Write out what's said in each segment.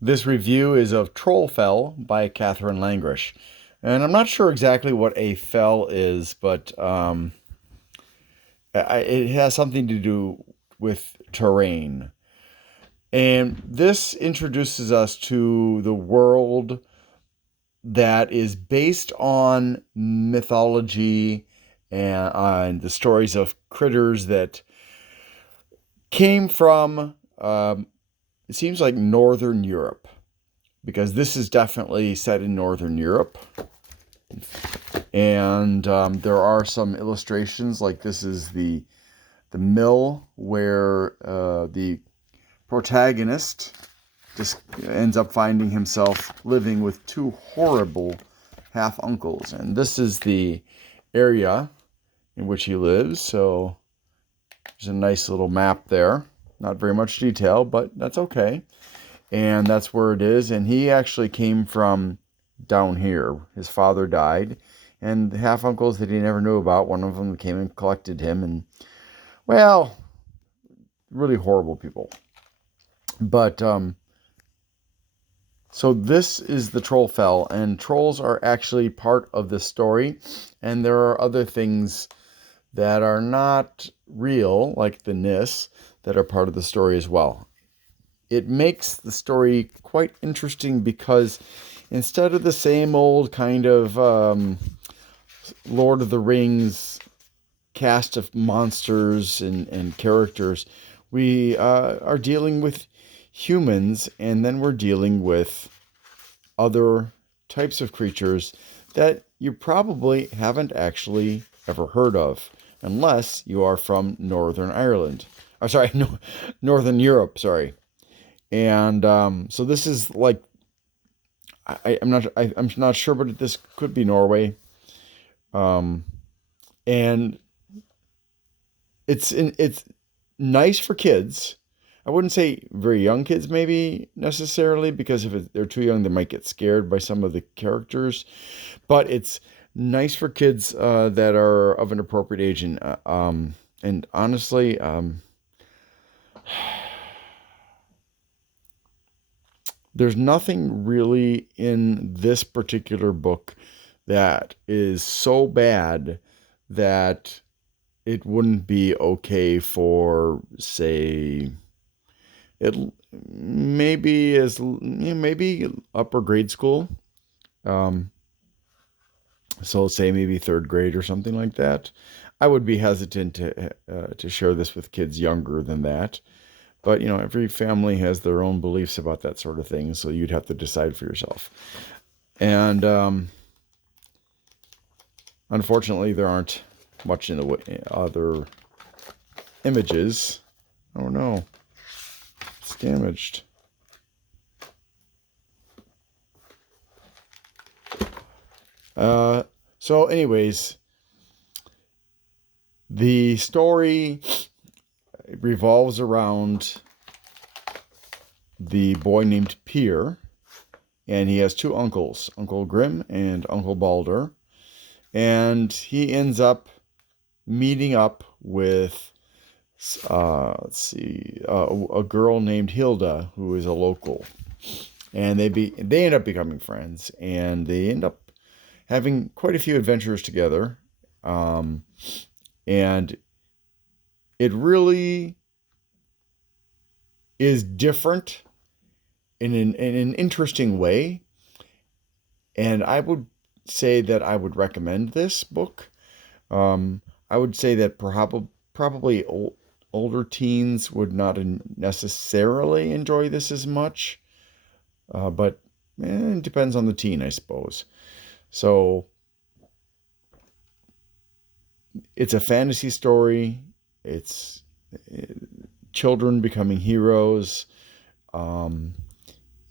This review is of Trollfell by Katherine Langrish. And I'm not sure exactly what a fell is, but it has something to do with terrain. And this introduces us to the world that is based on mythology and the stories of critters that came from, it seems like Northern Europe, because this is definitely set in Northern Europe. And there are some illustrations, like this is the mill where the protagonist just ends up finding himself living with two horrible half uncles, and this is the area in which he lives. So there's a nice little map there. Not very much detail, but that's okay. And that's where it is. And he actually came from down here. His father died, and the half uncles that he never knew about, one of them came and collected him, and well, really horrible people. But so this is the troll fell, and trolls are actually part of the story, and there are other things that are not real, like the Nis, that are part of the story as well. It makes the story quite interesting because instead of the same old kind of Lord of the Rings cast of monsters and characters, we are dealing with humans, and then we're dealing with other types of creatures that you probably haven't actually ever heard of, unless you are from Northern Ireland. Oh, sorry, no, Northern Europe. Sorry. And so this is like I'm not sure, but this could be Norway. Um, and it's nice for kids. I wouldn't say very young kids, maybe necessarily, because if they're too young, they might get scared by some of the characters. But it's nice for kids that are of an appropriate age, and honestly, there's nothing really in this particular book that is so bad that it wouldn't be okay for, say, it maybe upper grade school. Um, so say maybe third grade or something like that. I would be hesitant to share this with kids younger than that. But every family has their own beliefs about that sort of thing, so you'd have to decide for yourself. And unfortunately, there aren't much in the other images. Oh no, it's damaged. Uh, so, anyways, the story revolves around the boy named Pier, and he has two uncles, Uncle Grim and Uncle Balder, and he ends up meeting up with a girl named Hilda, who is a local, and they end up becoming friends, and they end up having quite a few adventures together, um, and it really is different in an interesting way, and I would say that I would recommend this book. I would say that probably older teens would not necessarily enjoy this as much, but it depends on the teen, I suppose. So it's a fantasy story. It's uh, children becoming heroes, um,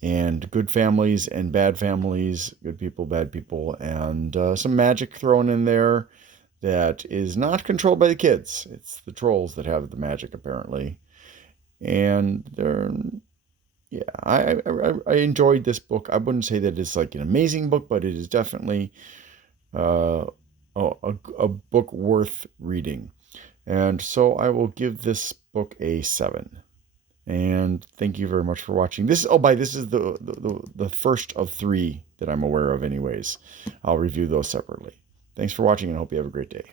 and good families and bad families, good people, bad people, and some magic thrown in there that is not controlled by the kids. It's the trolls that have the magic, apparently. And they're, yeah, I enjoyed this book. I wouldn't say that it's like an amazing book, but it is definitely uh, a book worth reading. And so I will give this book a 7. And thank you very much for watching. This is the first of 3 that I'm aware of anyways. I'll review those separately. Thanks for watching and I hope you have a great day.